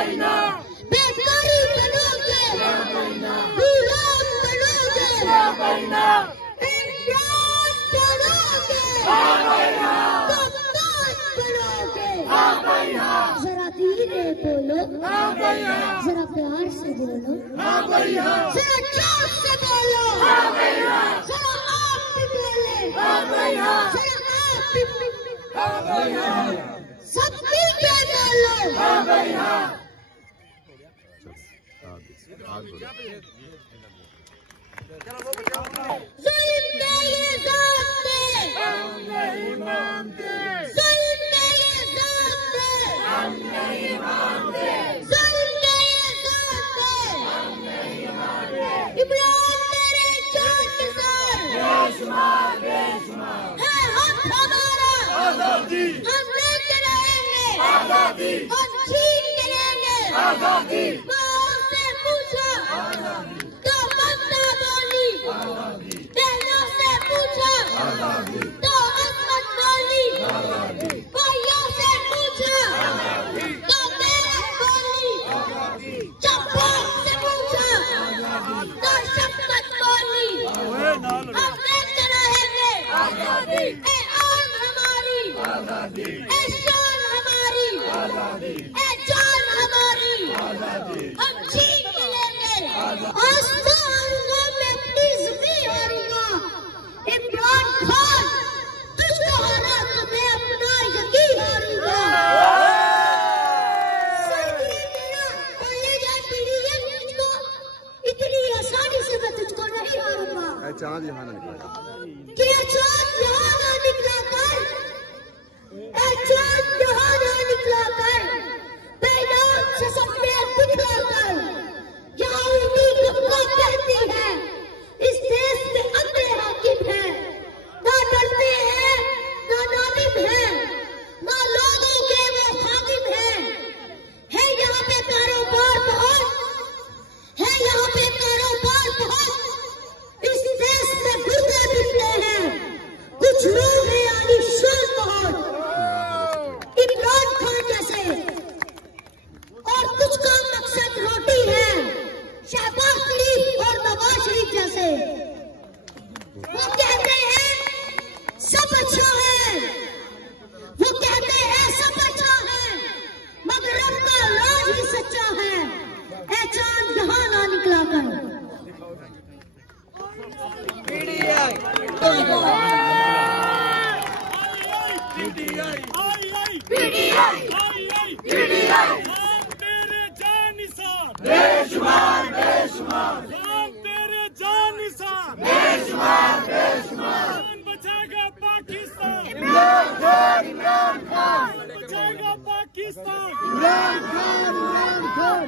बेकारी बनोगे, गुलाम बनोगे, इमरान बनोगे, कप्तान बनोगे। जरा धीरे बोलो, जरा प्यार से बोलो, जरा जोर से बोलो, जरा आप भी बोले, जरा आप भी सब मिलके बोलो। जुल्म ये ज़ाते, हम नहीं मानते। जुल्म ये ज़ाते, हम नहीं मानते। जुल्म ये ज़ाते, हम नहीं मानते। इमरान मेरे जान निसार, बेशुमार बेशुमार है हक हमारा, आज़ादी हम लेके रहेंगे, आज़ादी हम छीन के रहेंगे, आज़ादी माँ से पूछा तो ममता बोली, बहनों से पूछा तो अहमद बोली, भाइयों से पूछा तो मेरठ बोली, चप्पल से पूछा तो शफकत बोली। हम लेके रहेंगे ए आन हमारी, ए शान हमारी, ए जान हमारी, हम छीन के लेंगे। आस्था हारूंगा मैं अपनी ज़मीं हारूंगा। इमरान खान तुझको हारा तो मैं अपना यकीन हारूंगा। तुझको इतनी आसानी से मैं तुझको नहीं हारूंगा। चांद यहाँ ना निकला क्या चांद यहाँ ना निकला कर, चांद यहाँ ना निकला कर, पैगाम से सपने दिखला कर। यहाँ उम्मीद हमको कहती है इस देश में अंधे हाकिम है, ना डरते हैं ना नादिम है, ना लोगों के वो खादिम है यहाँ पे कारोबार बहुत है, यहाँ पे कारोबार बहुत। इस देश में गुर्दे बिकते हैं, कुछ लोग हैं आलिशान बहुत, इमरान खान जैसे, और कुछ का मकसद रोटी है, शहबाज शरीफ और नवाज शरीफ जैसे। वो कहते हैं सब अच्छा है, वो कहते हैं सब अच्छा है, मगर रब का राज ही सच्चा है। ए चांद यहाँ ना निकला कर। बेशुमार बेशुमार तेरे जान निसार, बेशुमार बेशुमार बचाएगा पाकिस्तान, इमरान खान बचाएगा पाकिस्तान, इमरान खान